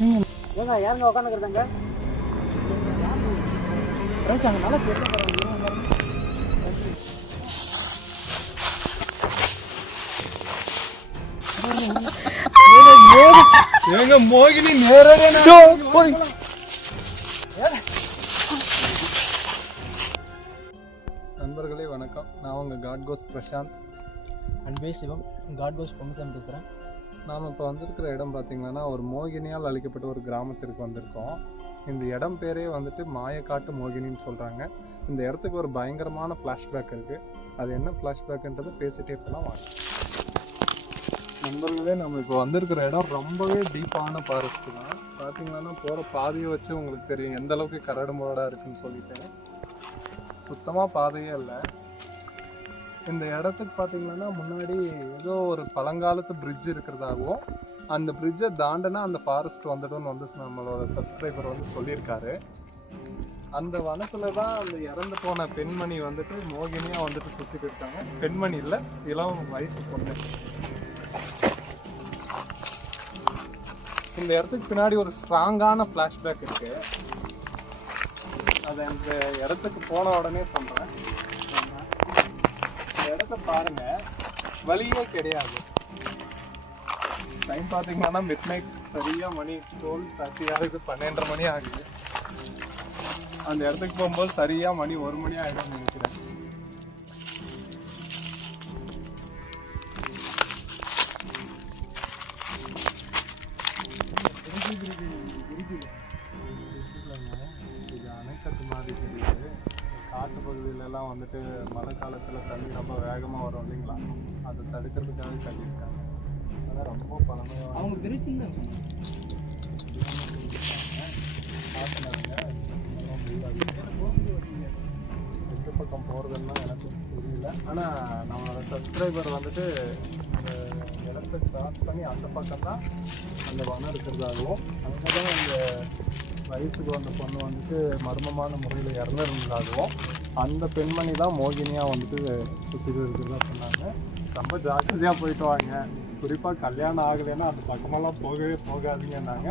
ஏங்க யாருங்க உட்காந்துக்கிறதாங்க அங்கே நல்லா கேட்டு போகிறாங்க ஏங்க மோகினி நண்பர்களே வணக்கம். நான் உங்கள் காட் கோஸ் பிரசாந்த். அன்பே சிவம். காட் கோஸ் பொன்னுசாமி பேசுகிறேன் நாம் இப்போ வந்திருக்கிற இடம் பார்த்தீங்கன்னா ஒரு மோகினியால் அழிக்கப்பட்ட ஒரு கிராமத்திற்கு வந்திருக்கோம். இந்த இடம் பேரே வந்துட்டு மாயக்காட்டு மோகினின்னு சொல்கிறாங்க இந்த இடத்துக்கு ஒரு பயங்கரமான ஃப்ளாஷ்பேக் இருக்குது அது என்ன ஃப்ளாஷ்பேக்குன்றது பேசிட்டே இருக்கலாம் வாங்க. நண்பர்களே நம்ம இப்போ வந்திருக்கிற இடம் ரொம்பவே டீப்பான ஃபாரஸ்ட் தான். பார்த்தீங்கன்னா போகிற பாதையை வச்சு உங்களுக்கு தெரியும் எந்த அளவுக்கு கரடு முரடாக இருக்குன்னு சொல்லிட்டு. சுத்தமாக பாதையே இல்லை. இந்த இடத்துக்கு பார்த்தீங்கன்னா முன்னாடி ஏதோ ஒரு பழங்காலத்து பிரிட்ஜ் இருக்கிறதாகவும் அந்த பிரிட்ஜை தாண்டினா அந்த ஃபாரஸ்ட் வந்துடும்னு வந்து நம்மளோட சப்ஸ்கிரைபர் வந்து சொல்லியிருக்காரு. அந்த வனத்தில் தான் அந்த இறந்து போன பெண்மணி வந்துட்டு மோகினியாக வந்துட்டு சுற்றிட்டு இருக்காங்க. பெண்மணி இல்லை இளம் வயசு பொண்ணு. இந்த இடத்துக்கு பின்னாடி ஒரு ஸ்ட்ராங்கான ஃப்ளாஷ்பேக் இருக்குது அதை அந்த இடத்துக்கு போன உடனே சொல்கிறேன் இடத்த பாருங்க. வழியே கிடையாது. டைம் பார்த்தீங்கன்னா மிட் நைட் சரியா மணி டோல் தேர்ட்டி ஆகுது பன்னெண்டரை மணி ஆகுது. அந்த இடத்துக்கு போகும்போது சரியா மணி ஒரு மணி ஆகிடும் நினைக்கிறேன். எந்த பக்கம் போகிறதுன்னா எனக்கு புரியல ஆனால் நம்மளோட சப்ஸ்கிரைபர் வந்துட்டு அந்த இடத்த கிராஸ் பண்ணி அந்த பக்கம் தான் அந்த வனம் இருக்கிறதாகவும் அங்கே தான் அந்த வயசுக்கு வந்த பொண்ணு வந்துட்டு மர்மமான முறையில் இறந்துருந்ததாகவும் அந்த பெண்மணி தான் மோகினியாக வந்துட்டு சுற்றிட்டு இருக்கிறதா சொன்னாங்க. ரொம்ப ஜாக்கிரதையாக போயிட்டு வாங்க. குறிப்பாக கல்யாணம் ஆகலைன்னா அந்த பக்கமெல்லாம் போகவே போகாதீங்கன்னாங்க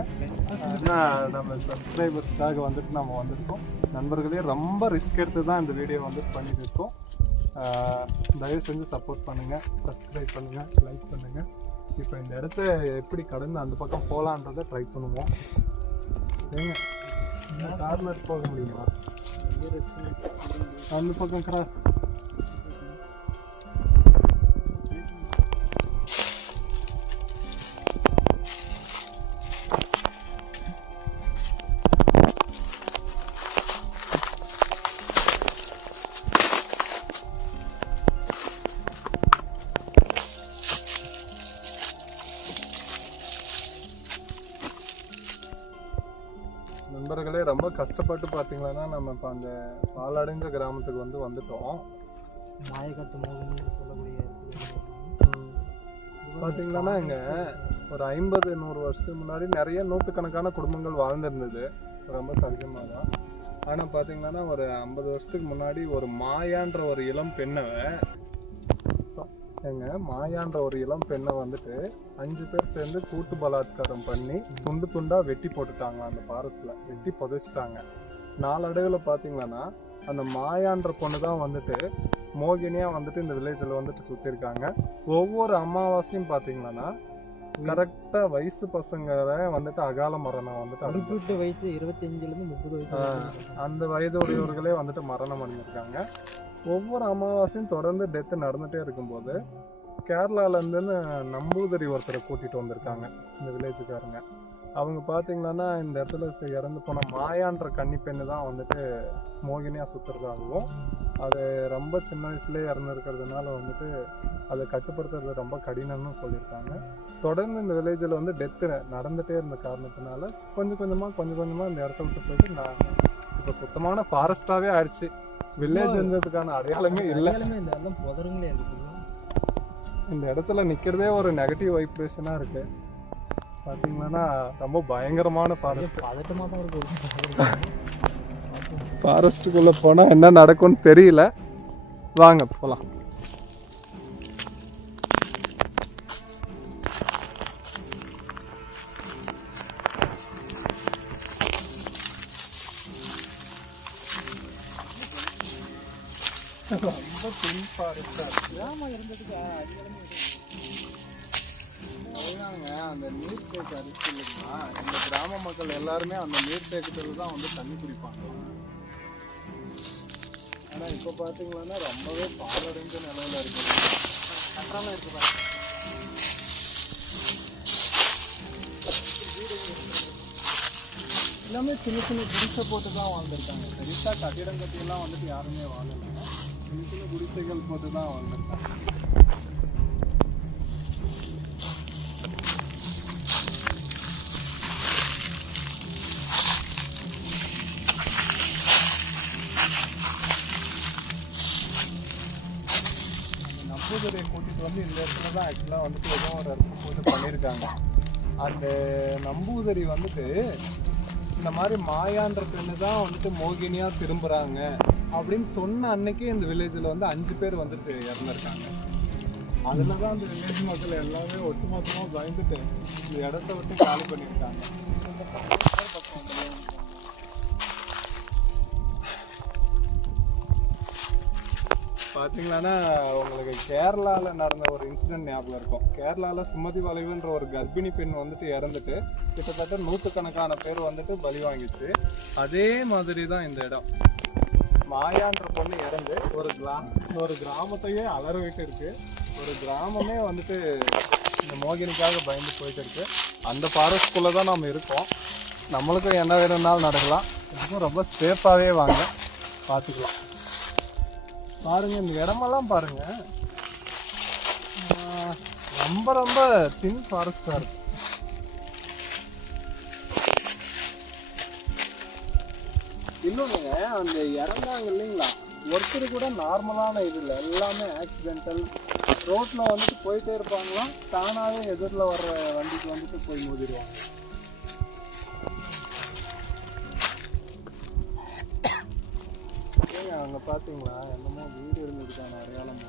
ஆனால் நம்ம சப்ஸ்கிரைபர்ஸ்க்காக வந்துட்டு நம்ம வந்திருக்கோம். நண்பர்களே ரொம்ப ரிஸ்க் எடுத்து தான் இந்த வீடியோ வந்துட்டு பண்ணிட்டு இருக்கோம். தயவு செஞ்சு சப்போர்ட் பண்ணுங்கள் சப்ஸ்கிரைப் பண்ணுங்கள் லைக் பண்ணுங்கள் இப்போ இந்த இடத்த எப்படி கடந்து அந்த பக்கம் போகலான்றதை ட்ரை பண்ணுவோம். ஏங்க கார்னர் போக முடியுமா? அந்த பக்கம் கிரா கஷ்டப்பட்டு பார்த்தீங்கன்னா நம்ம இப்போ அந்த பாலடைஞ்ச கிராமத்துக்கு வந்து வந்துட்டோம். மாயக்கத்து மோகினி சொல்லக்கூடிய பார்த்தீங்கன்னா இங்கே ஒரு ஐம்பது நூறு வருஷத்துக்கு முன்னாடி நிறைய நூற்றுக்கணக்கான குடும்பங்கள் வாழ்ந்திருந்தது. ரொம்ப சகஜமாக தான் ஆனால் பார்த்தீங்கன்னா ஒரு ஐம்பது வருஷத்துக்கு முன்னாடி ஒரு மாயான்ற ஒரு இளம் பெண்ணை எங்க மாயான்ற ஒரு இளம் பெண்ணை வந்துட்டு அஞ்சு பேர் சேர்ந்து கூட்டு பலாத்காரம் பண்ணி துண்டு துண்டா வெட்டி போட்டுட்டாங்க அந்த பாரத்தில் வெட்டி புதைச்சிட்டாங்க நாளடைவில் பார்த்தீங்கன்னா அந்த மாயான்ற பொண்ணு தான் வந்துட்டு மோகினியா வந்துட்டு இந்த வில்லேஜில் வந்துட்டு சுற்றிருக்காங்க ஒவ்வொரு அமாவாசையும் பார்த்தீங்கன்னா கரெக்டாக வயசு பசங்களை வந்துட்டு அகால மரணம் வந்துட்டு. குறிப்பிட்ட வயசு இருபத்தஞ்சுலேருந்து முப்பது வயசு. அந்த வயதுடையவர்களே வந்துட்டு மரணம் அடைஞ்சிருக்காங்க ஒவ்வொரு அமாவாசையும் தொடர்ந்து டெத்து நடந்துகிட்டே இருக்கும்போது கேரளாலேருந்துன்னு நம்பூதிரி ஒருத்தரை கூட்டிகிட்டு வந்திருக்காங்க இந்த வில்லேஜுக்காரங்க அவங்க பார்த்தீங்கன்னா இந்த இடத்துல இறந்து போன மாயான்ற கன்னி பெண்ணு தான் வந்துட்டு மோகினியாக சுற்றுறதாகவும் அது ரொம்ப சின்ன வயசுலேயே இறந்துருக்கிறதுனால வந்துட்டு அதை கட்டுப்படுத்துறது ரொம்ப கடினம்னு சொல்லியிருக்காங்க. தொடர்ந்து இந்த வில்லேஜில் வந்து டெத்து நடந்துகிட்டே இருந்த காரணத்தினால கொஞ்சம் கொஞ்சமாக கொஞ்சம் கொஞ்சமாக இந்த இடத்த விட்டு போயிட்டு நான் இப்போ சுத்தமான ஃபாரஸ்ட்டாகவே ஆயிடுச்சு. வில்லேஜ் இருந்ததுக்கான அடையாளமே இல்லை. இந்த புதருங்களே இடத்துல நிற்கிறதே ஒரு நெகட்டிவ் வைப்ரேஷனாக இருக்கு. பார்த்தீங்கன்னா ரொம்ப பயங்கரமான ஃபாரஸ்ட் பதட்டமாக தான் இருக்கு. ஃபாரஸ்ட்டுக்குள்ளே போனால் என்ன நடக்கும்னு தெரியல. வாங்க போகலாம் ரொம்ப தின் ஃபாரஸ்டா அந்த நீர் தேக்க அரிசி இல்லைங்களா இந்த கிராம மக்கள் எல்லாருமே அந்த நீர் தேக்கத்தில் தான் வந்து தண்ணி குடிப்பாங்க ஆனா இப்போ பார்த்தீங்கன்னா ரொம்பவே பாலடைஞ்ச நிலையில இருக்கு கட்டாமல் இருக்கு பாருங்க எல்லாமே சின்ன சின்ன குடிசை போட்டு தான் வாழ்ந்துருக்காங்க. பெருசாக கட்டிடம் கட்டியெல்லாம் வந்துட்டு யாருமே வாழலை. சின்ன சின்ன குடிசைகள் போட்டு தான் வந்திருக்காங்க அந்த நம்பூதிரியை கூட்டிட்டு வந்து இந்த இடத்துல தான் ஆக்சுவலாக வந்துட்டு ஏதோ ஒரு இடத்துல போட்டு பண்ணியிருக்காங்க. அந்த நம்பூதிரி வந்துட்டு இந்த மாதிரி மாயான்ற பெண்ணு தான் வந்துட்டு மோகினியாக திரும்புகிறாங்க அப்படின்னு சொன்ன அன்னைக்கே இந்த வில்லேஜில் வந்து அஞ்சு பேர் வந்துட்டு இறந்துருக்காங்க. அதில் தான் அந்த வில்லேஜ் மக்கள் எல்லாமே ஒட்டுமொத்தமாக பயந்துட்டு இந்த இடத்த விட்டு காலி பண்ணியிருக்காங்க. பார்த்தீங்கன்னா உங்களுக்கு கேரளாவில் நடந்த ஒரு இன்சிடென்ட் ஞாபகம் இருக்கும். கேரளாவில் சுமதி வளைவுன்ற ஒரு கர்ப்பிணி பெண் வந்துட்டு இறந்துட்டு கிட்டத்தட்ட நூற்றுக்கணக்கான பேர் வந்துட்டு பலி வாங்கிச்சு. அதே மாதிரி தான் இந்த இடம். மாயான்ற பொண்ணு இறந்து ஒரு கிரா ஒரு கிராமத்தையே அலற விட்டு இருக்கு ஒரு கிராமமே வந்துட்டு இந்த மோகினிக்காக பயந்து போயிட்டு இருக்கு அந்த ஃபாரஸ்ட்குள்ளே தான் நம்ம இருக்கோம். நம்மளுக்கும் என்ன வேணும்னாலும் நடக்கலாம். இதுக்கும் ரொம்ப சேஃபாகவே வாங்க. பார்த்துக்கலாம். பாருங்க இந்த இடமெல்லாம் பாருங்க. ரொம்ப ரொம்ப தின் ஃபாரஸ்டாக இருக்கு. இன்னொன்றுங்க அந்த இறந்தாங்க இல்லைங்களா? ஒருத்தர் கூட நார்மலான இது இல்லை எல்லாமே ஆக்சிடென்டல் ரோட்டில் வந்துட்டு போயிட்டே இருப்பாங்களாம் தானாகவே எதிரில் வர்ற வண்டிக்கு வந்துட்டு போய் மோதிடுவாங்க. ஏங்க அங்கே பாத்தீங்களா என்னமோ வீடு இருந்ததுக்கான அடையாளம்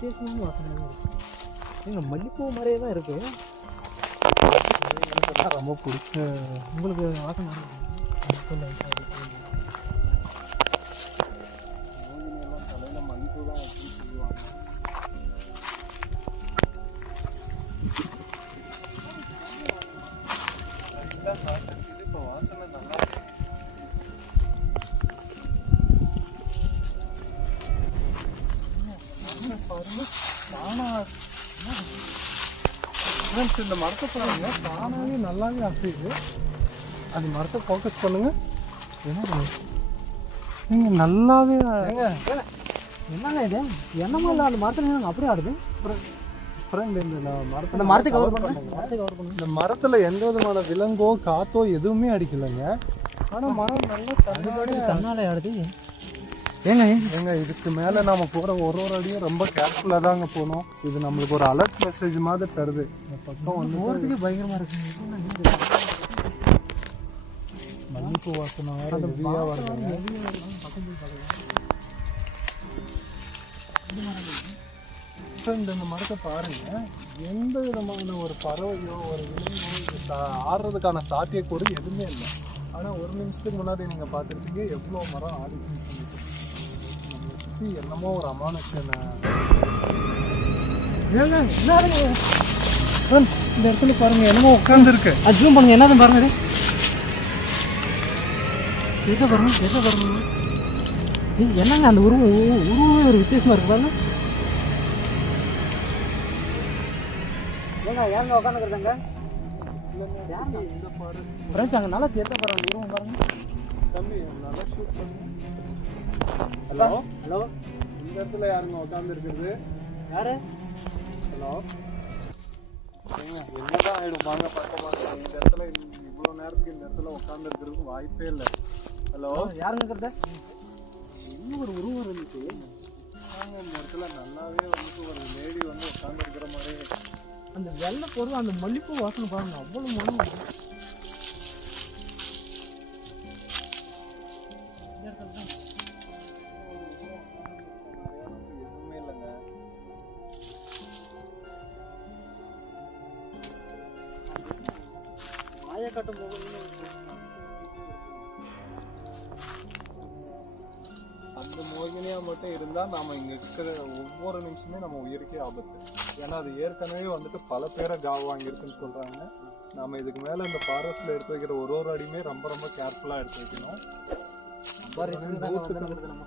விசேஷமான வாசனை ஏங்க மல்லிப்பூ மாதிரியே தான் இருக்கு. ரொம்ப பிடிச்ச உங்களுக்கு வாசனை இந்த மரத்தை பாருங்க தானாவே நல்லாவே அசையுது. அது மரத்தை ஃபோக்கஸ் பண்ணுங்க. என்ன நீங்க நல்லாவே என்னங்க இது? என்னமோ இல்லை அந்த மரத்துல என்னங்க அப்படியே ஆடுது? ஃப்ரெண்ட் இந்த மரத்தை மரத்தை கவர் பண்ணுங்க. இந்த மரத்துல எந்த விதமான விலங்கோ காத்தோ எதுவுமே அடிக்கலைங்க. ஆனா மரம் நல்லா தன்னாலே ஆடுது. ஏங்க? ஏங்க இதுக்கு மேல நாம போற ஒரு ஒரு அடியும் ரொம்ப கேர்ஃபுல்லா தாங்க போகணும். இது நம்மளுக்கு ஒரு அலர்ட் மெசேஜ் மாதிரி தருது. இந்த பக்கம் வந்து போகிறதுக்கே பயங்கரமா இருக்குங்க மல்லிப்பூ வாசனை வேற ஹெவியா வருதுங்க ஃப்ரெண்ட் இந்த மரத்தை பாருங்க. எந்த விதமான ஒரு பறவையோ ஒரு விலங்கோ ஆடுறதுக்கான சாத்தியக்கூறு எதுவுமே இல்லை. ஆனா ஒரு நிமிஷத்துக்கு முன்னாடி நீங்க பார்த்துருப்பீங்க எவ்வளோ மரம் ஆடிச்சுன்னு சொல்லிட்டு சுற்றி என்னமோ ஒரு அமானுஷன இந்த இடத்துல பாருங்க என்னமோ உட்காந்துருக்கு அது ஜூம் பண்ணுங்க என்னது பாருங்க எதை பாருங்க எதை பாருங்க? என்னங்க அந்த உருவம் உரு- உருவமே ஒரு வித்தியாசமா இருக்கு பாருங்க. ஏங்க இந்த பாரு ஃப்ரெண்ட்ஸ் அங்கே நல்லா தெரிஞ்ச பாருங்க உருவம் பாருங்க. தம்பி நல்லா ஷூட் பண்ணு. ஹலோ? ஹலோ? இந்த இடத்துல யாருங்க உட்காந்து இருக்கிறது யாரு? ஹலோ? என்னதான் ஆயிடும்? வாங்க பக்கமா இந்த இடத்துல இவ்வளோ நேரத்துக்கு இந்த இடத்துல உட்காந்து இருக்கிறதுக்கு வாய்ப்பே இல்லை. ஹலோ? யாருங்க இருக்கிறத? இன்னும் ஒரு உருவம் இருந்துச்சு? பாருங்க இந்த இடத்துல நல்லாவே வந்துட்டு ஒரு லேடி வந்து உட்கார்ந்து இருக்கிற மாதிரி அந்த வெள்ளை பொருள் அந்த மல்லிப்பூ வாசனை பாருங்க அவ்வளோ மனம் உயிருக்கே ஆபத்து. ஏன்னா அது ஏற்கனவே வந்துட்டு பல பேரை காவு வாங்கியிருக்குன்னு சொல்றாங்க. நாம இதுக்கு மேல இந்த ஃபாரஸ்ட்ல எடுத்து வைக்கிற ஒரு ஒரு அடியுமே ரொம்ப ரொம்ப கேர்ஃபுல்லா எடுத்து வைக்கணும். நம்ம.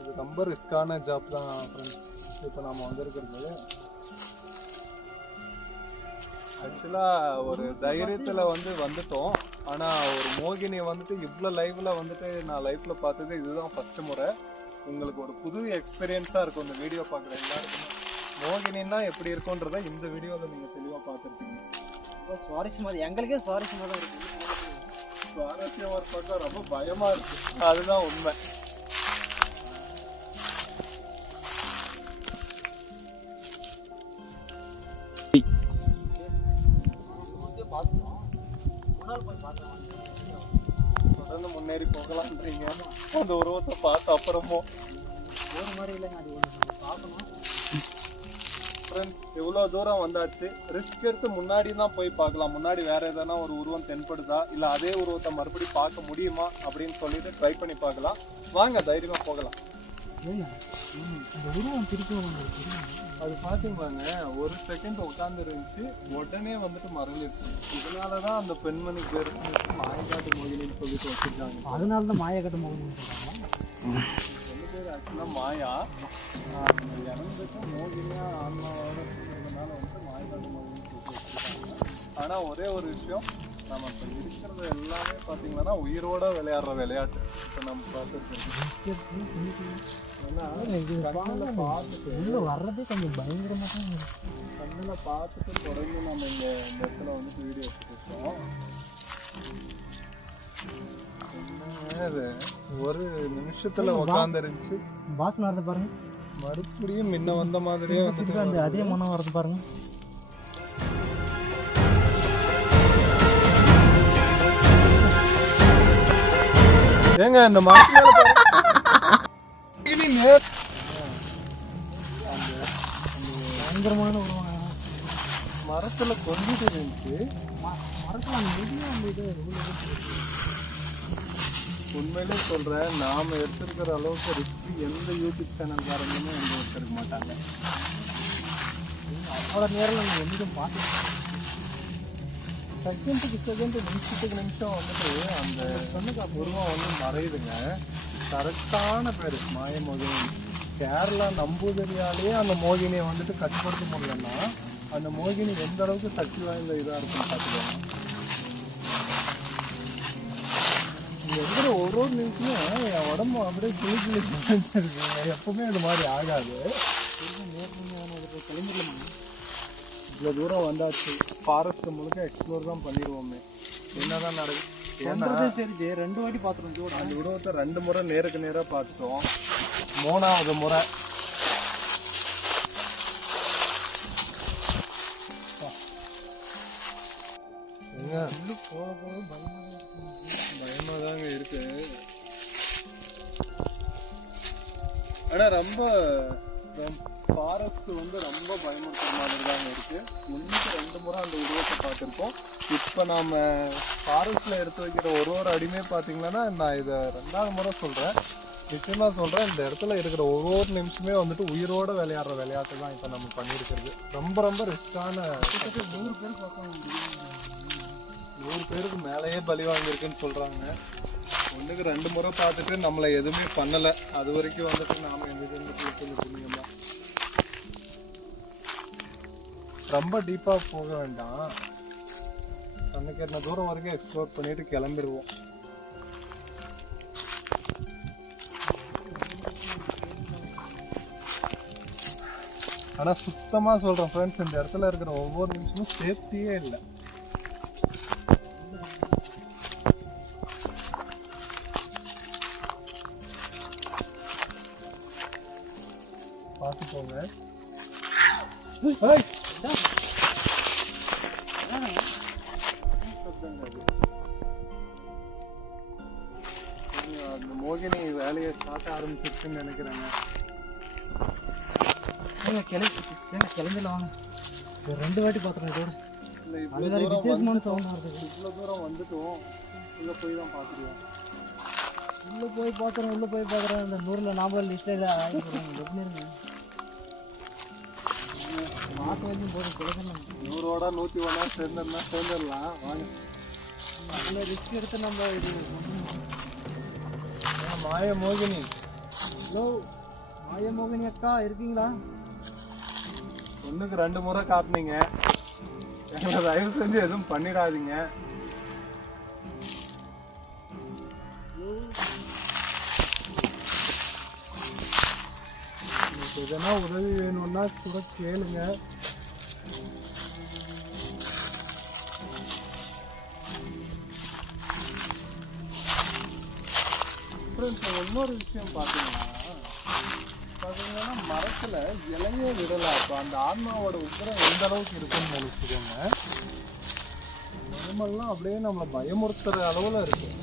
இது ரொம்ப ரிஸ்கான ஜாப் தான் ஃப்ரெண்ட்ஸ் இப்போ நாம வந்திருக்கிறது. ஆக்சுவலாக ஒரு தைரியத்தில் வந்து வந்துட்டோம். ஆனால் ஒரு மோகினி வந்துட்டு இவ்வளோ லைவில் வந்துட்டு நான் லைஃப்பில் பார்த்தது இதுதான் ஃபஸ்ட்டு முறை. உங்களுக்கு ஒரு புது எக்ஸ்பீரியன்ஸாக இருக்கும் இந்த வீடியோ பார்க்குற எல்லாருக்குமே. மோகினின்னா எப்படி இருக்குன்றத இந்த வீடியோவில் நீங்கள் தெளிவாக பார்த்துருக்கீங்க ரொம்ப சுவாரஸ்யமாக எங்களுக்கே சுவாரஸ்யமாக தான் இருக்குது சுவாரஸ்யம் ஒரு பக்கம் ரொம்ப பயமாக இருக்குது அதுதான் உண்மை. தொடர்ந்து முன்னேறி போகலான்றீங்க. அந்த உருவத்தை பார்த்த அப்புறமும். ஒரு மாதிரி இல்லைங்க அது இவ்வளோ தூரம் வந்தாச்சு? ரிஸ்க் எடுத்து முன்னாடி தான் போய் பார்க்கலாம். முன்னாடி வேற எதனா ஒரு உருவம் தென்படுதா? இல்லை அதே உருவத்தை மறுபடியும் பார்க்க முடியுமா? அப்படின்னு சொல்லிட்டு ட்ரை பண்ணி பார்க்கலாம். வாங்க தைரியமாக போகலாம். அந்த உருவம் திருப்பி அது பார்த்தீங்களாங்க ஒரு செகண்ட் உட்காந்து இருந்துச்சு உடனே வந்துட்டு மறைஞ்சிருச்சு. இதனால தான் அந்த பெண்மணி பேர் மாயக்காட்டு மோகினின்னு சொல்லிட்டு வச்சிருக்காங்க. அதனால தான் மாயக்கட்டு சொல்றாங்க. ரெண்டு பேர் ஆக்சுவலாக மாயா இறந்துட்டு மோகினியா ஆன்மாவோட இருக்கிறதுனால வந்து மோகினி வச்சிருக்காங்க ஆனால் ஒரே ஒரு விஷயம் நம்ம இப்போ இருக்கிறது எல்லாமே பார்த்தீங்கன்னா உயிரோட விளையாடுற விளையாட்டு. இப்போ நம்ம பார்த்துருக்கோம் பார்த்துட்டு வர்றதே கொஞ்சம் பயங்கரமா தான் இருக்கு. கண்ணில் பார்த்துட்டு தொடர்ந்து நம்ம இங்கே இந்த இடத்துல வந்துட்டு வீடியோ எடுத்துருக்கோம் ஒரு நிமிஷத்துல உட்காந்து இருந்துச்சு வாசனை வரது பாருங்க. மறுபடியும் முன்ன வந்த மாதிரியே திருப்பி அந்த வந்துட்டு அதே மனம் வரது பாருங்க ஏங்க இந்த பயங்கரமான உருவம் மரத்துல கொஞ்சிட்டு இருந்துச்சு மரத்தில் அந்த இது. உண்மையிலே சொல்கிறேன் நாம் எடுத்திருக்கிற அளவுக்கு ரிஸ்க் எந்த யூடியூப் சேனல்காரங்களுமே வந்து எடுத்துருக்க மாட்டாங்க. அவ்வளோ நேரம் நம்ம எங்கேயும் பார்த்து செகண்டுக்கு செகண்ட் நிமிஷத்துக்கு நிமிஷம் வந்துட்டு அந்த சொன்ன உருவம் வந்து மறையுதுங்க கரெக்டான பேர் மாயமோகினி. கேரளா நம்பூதிரியாலேயே அந்த மோகினியை வந்துட்டு கட்டுப்படுத்த முடியலன்னா அந்த மோகினி எந்த அளவுக்கு சக்தி வாய்ந்த இதாக இருக்குன்னு பார்த்துக்கோங்க ஒரு ஒரு நிமிஷமும் என் உடம்பு அப்படியே கிளி இருக்குங்க எப்பவுமே இது மாதிரி ஆகாது. இவ்வளோ தூரம் வந்தாச்சு. ஃபாரஸ்ட் முழுக்க எக்ஸ்ப்ளோர் தான் பண்ணிடுவோமே. என்னதான் நடக்குது ஏன்னா பண்ணுறதே சரி ரெண்டு வாட்டி பார்த்துருவோம் அந்த உருவத்தை ரெண்டு முறை நேருக்கு நேராக பார்த்துட்டோம் மூணாவது முறை. போக போக பயமாக தாங்க இருக்கு. ஆனா ரொம்ப ஃபாரஸ்ட் வந்து ரொம்ப பயமுறுத்துற மாதிரி தாங்க இருக்கு. முன்னுக்கு ரெண்டு முறை அந்த உருவத்தை பார்த்துருக்கோம். இப்போ நாம ஃபாரஸ்ட்ல எடுத்து வைக்கிற ஒரு ஒரு அடிமே பார்த்தீங்கன்னா நான் இதை ரெண்டாவது முறை சொல்றேன். நிச்சயமா சொல்றேன் இந்த இடத்துல இருக்கிற ஒரு ஒரு நிமிஷமே வந்துட்டு உயிரோட விளையாடுற விளையாட்டு தான் இப்போ நம்ம பண்ணியிருக்கிறது. ரொம்ப ரொம்ப ரிஸ்கான நூறு பேர் பார்க்க நூறு பேருக்கு மேலேயே பலி வாங்கியிருக்குன்னு சொல்கிறாங்க ஒன்றுக்கு ரெண்டு முறை பார்த்துட்டு நம்மளை எதுவுமே பண்ணலை. அது வரைக்கும் வந்துட்டு நாம் எந்த இதுன்னு புண்ணியம் தான் ரொம்ப டீப்பாக போக வேண்டாம். அன்னைக்கு என்ன தூரம் வரைக்கும் எக்ஸ்ப்ளோர் பண்ணிட்டு கிளம்பிடுவோம். ஆனால் சுத்தமாக சொல்கிறேன் ஃப்ரெண்ட்ஸ் இந்த இடத்துல இருக்கிற ஒவ்வொரு நிமிஷமும் சேஃப்டியே இல்லை. அந்த மோகினி வேலையை காட்ட ஆரம்பிச்சிருச்சுன்னு நினைக்கிறேங்க ஏங்க கிளம்பி கிளம்பிடலாம் வாங்க ஒரு ரெண்டு வாட்டி பார்த்துறேன் இதோட இல்லை அது இவ்வளோ வேறு வித்தியாசமான வந்து சவுண்ட் இவ்வளோ தூரம் வந்துட்டோம் உள்ளே போய் தான் பார்த்துருவோம் உள்ளே போய் பார்க்குறேன் உள்ளே போய் பார்க்குறேன் இந்த நூறில் நாம லிஸ்ட்டில் ஆகி எப்படி இருங்க போதும் கிடக்கணும் நூறோட நூற்றி ஒன்றா சேர்ந்துருந்தா சேர்ந்துடலாம். வாங்க. அவ்வளோ ரிஸ்க் எடுத்து நம்ம இது மாய மோகினி. ஹலோ மாயமோகினி அக்கா இருக்கீங்களா? ஒன்றுக்கு ரெண்டு முறை காட்டுனீங்க. எங்களை தயவு செஞ்சு எதுவும் பண்ணிடாதீங்க. எதனா உதவி வேணும்னா கூட கேளுங்க. அப்புறம் இப்போ இன்னொரு விஷயம் பார்த்தீங்கன்னா பார்த்தீங்கன்னா மரத்தில் இலையே விடலை. அப்போ அந்த ஆன்மாவோட உத்தரம் எந்த அளவுக்கு இருக்குன்னு நினைச்சுக்கோங்க. நார்மல்லாம் அப்படியே நம்மளை பயமுறுத்துற அளவில் இருக்குது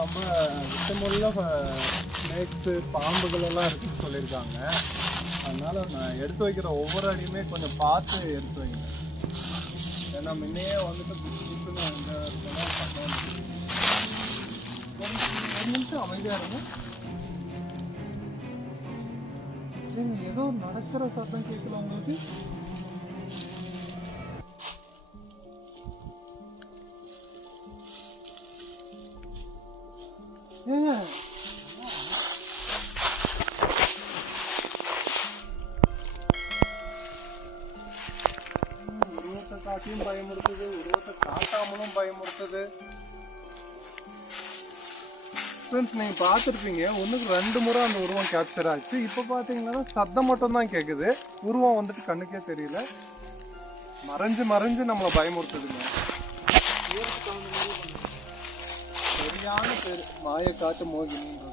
ரொம்ப விஷமுள்ள ஸ்னேக்ஸு பாம்புகளெல்லாம் இருக்குன்னு சொல்லியிருக்காங்க. அதனால் நான் எடுத்து வைக்கிற ஒவ்வொரு அடியுமே கொஞ்சம் பார்த்து எடுத்து வைங்க. ஏன்னா முன்னையே வந்துட்டு புத்து புத்துன்னு எங்க இருக்கணும் சத்தம் ஒரு நிமிஷம் அமைதியாக இருக்கும் ஏதோ நடக்கிற சத்தம் கேட்கல உங்களுக்கு? பார்த்துருப்பீங்க. ஒன்றுக்கு ரெண்டு முறை அந்த உருவம் கேப்சர் ஆச்சு. இப்போ பார்த்தீங்கன்னா சத்தம் மட்டும் தான் கேட்குது உருவம் வந்துட்டு கண்ணுக்கே தெரியல. மறைஞ்சு மறைஞ்சு நம்மளை பயமுறுத்துதுங்க. சரியான பேர். மாய காட்டு மோகினின்றது.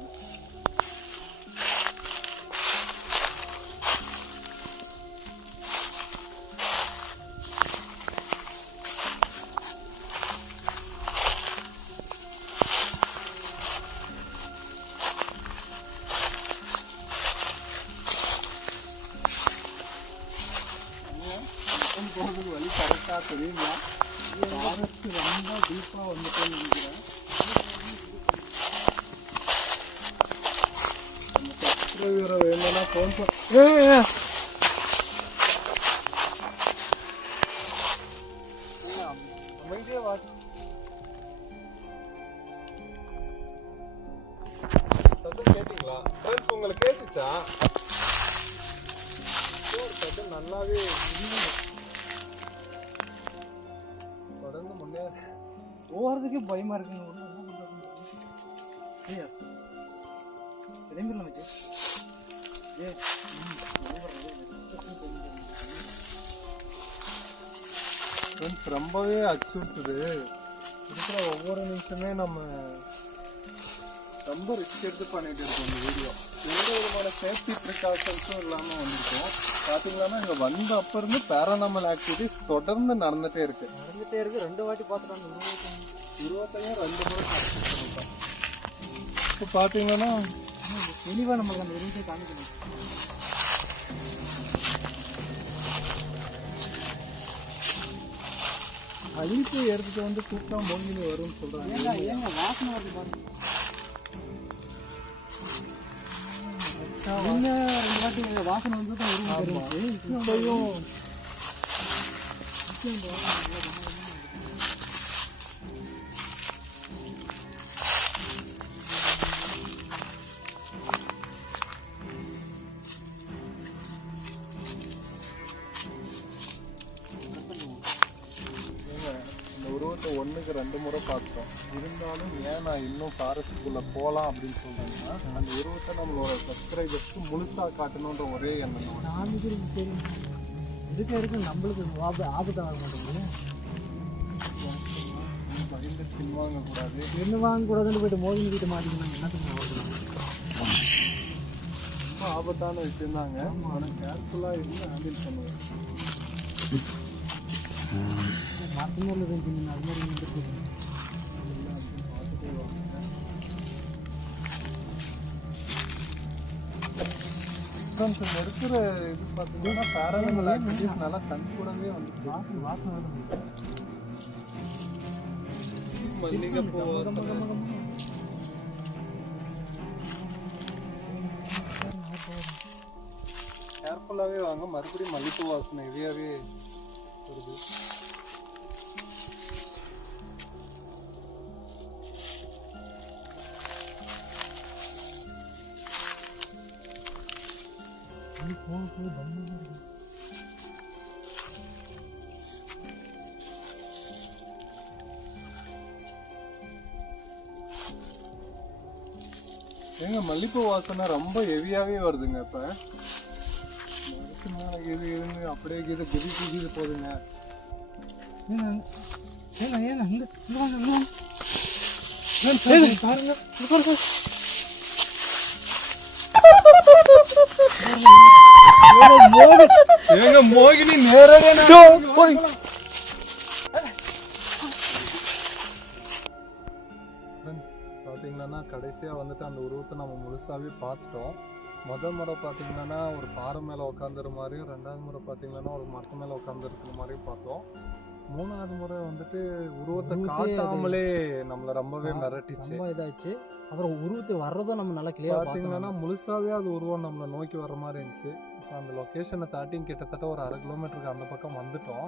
Yeah. நல்லாவே தொடர்ந்து முன்னே போகிறதுக்கே பயமாக இருக்குங்க ரொம்பவே அச்சுறுத்துது. இருக்கிற ஒவ்வொரு நிமிஷமே நம்ம ரொம்ப ரிஸ்க் எடுத்து பண்ணிட்டு இருக்கோம் இந்த வீடியோ எந்த விதமான சேஃப்டி ப்ரிகாஷன்ஸும் இல்லாமல் வந்திருக்கோம். பார்த்தீங்கன்னா இங்கே வந்த அப்போ இருந்து பேரானாமல் ஆக்டிவிட்டிஸ் தொடர்ந்து நடந்துகிட்டே இருக்கு. நடந்துகிட்டே இருக்கு. ரெண்டு வாட்டி பார்த்துட்டு உருவத்தை இருபத்தையும் ரெண்டு முறை இப்போ பார்த்தீங்கன்னா தெளிவாக நம்மளுக்கு அந்த உருவத்தை காமிக்கணும். அழிப்பு எடுத்துட்டு வந்து கூப்பிட்டா மோகினி வரும்னு சொல்கிறாங்க ஏங்க ஏங்க வாசனை வருது பாருங்க. ரெண்டு வாட்டி வாசனை வந்து தான் தெரிஞ்சு இப்பயும் உருவத்தை ஒண்ணுக்கு ரெண்டு முறை பார்த்தோம். இருந்தாலும் ஏன் நான் இன்னும் ஃபாரஸ்ட்டுக்குள்ள போகலாம் அப்படின்னு சொல்றேன்னா அந்த உருவத்தை நம்மளோட சப்ஸ்கிரைபர்ஸ்க்கு முழுசா காட்டணுன்ற ஒரே எண்ணம். நான் தெரியும் இதுக்கு இருக்கு நம்மளுக்கு ஆபத்து ஆபத்து ஆக மாட்டேங்குது? பயந்து பின்வாங்க கூடாது என்ன வாங்கக்கூடாதுன்னு போயிட்டு மோதினு வீட்டு மாட்டிக்கணும் ஆகுது ரொம்ப ஆபத்தான விஷயம் தாங்க ஆனால் கேர்ஃபுல்லாக இருந்து ஹேண்டில் பண்ணுவேன் மரத்துமூரில் இருந்துச்சு அது மாதிரி இருந்துருக்கு பார்த்துட்டே இருக்கிற இது பார்த்தீங்கன்னா பேரலங்கள் நல்லா கண் கூடவே வந்துட்டு வாசனை வாசனை வருது மல்லிகைப்பூ கேர்ஃபுல்லாகவே வாங்க. மறுபடியும் மல்லிகைப்பூ வாசனை. ஹெவியாகவே வருது. ஏங்க வாசனை ரொம்ப ஹெவியாகவே வருதுங்க இப்போ. இது இதுன்னு அப்படியே இது குதிச்சு கீது போகுதுங்க ஏங்க ஏங்க இங்க இங்க பாருங்க. ஏங்க மோகினி நேரவே போய். கடைசியாக வந்துட்டு அந்த உருவத்தை நம்ம முழுசாவே பார்த்துட்டோம். முத முறை பார்த்தீங்கன்னா ஒரு பாறை மேலே உட்காந்துற மாதிரியும் ரெண்டாவது முறை பார்த்தீங்கன்னா ஒரு மரத்து மேலே உட்காந்துருக்கிற மாதிரியும் பார்த்தோம். மூணாவது முறை வந்துட்டு உருவத்தை காட்டாமலே நம்மளை ரொம்பவே மிரட்டிச்சு. ரொம்ப இதாச்சு அப்புறம் உருவத்தை வர்றதும் நம்ம நல்லா கிளியரா பார்த்தீங்கன்னா முழுசாவே அது உருவம் நம்மளை நோக்கி வர மாதிரி இருந்துச்சு. இப்போ அந்த லொக்கேஷனை தாட்டி கிட்டத்தட்ட ஒரு அரை கிலோமீட்டருக்கு அந்த பக்கம் வந்துட்டோம்.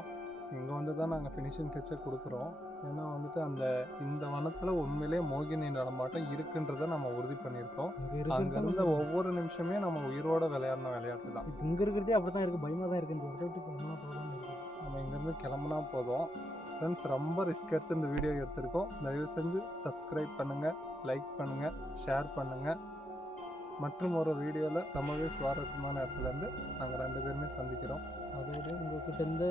இங்கே வந்து தான் நாங்கள் ஃபினிஷிங் டச்சை கொடுக்குறோம். ஏன்னா வந்துட்டு அந்த இந்த வனத்தில் உண்மையிலேயே மோகினி நடமாட்டம் இருக்குன்றதை நம்ம உறுதி பண்ணியிருக்கோம். அங்கே இருந்த ஒவ்வொரு நிமிஷமே நம்ம உயிரோட விளையாடின விளையாட்டு தான். இப்ப இங்க இருக்கிறதே அப்படித்தான் இருக்கு. பயமா தான் இருக்கு. இந்த விட்டு போனா போகாம இருக்கு. நம்ம இங்கேருந்து கிளம்புனா போதும். ஃப்ரெண்ட்ஸ் ரொம்ப ரிஸ்க் எடுத்து இந்த வீடியோ எடுத்திருக்கோம். தயவு செஞ்சு சப்ஸ்கிரைப் பண்ணுங்கள் லைக் பண்ணுங்கள் ஷேர் பண்ணுங்கள் மற்றும் ஒரு வீடியோவில் ரொம்பவே சுவாரஸ்யமான இடத்துலேருந்து நாங்கள் ரெண்டு பேருமே சந்திக்கிறோம். அதோட உங்ககிட்ட இருந்து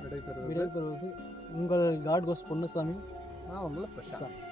விடைபெறுவது விடைபெறுவது உங்கள் காட் கோஸ் பொன்னுசாமி. நான் உங்களை பிரசாந்த் பிரசாந்த்.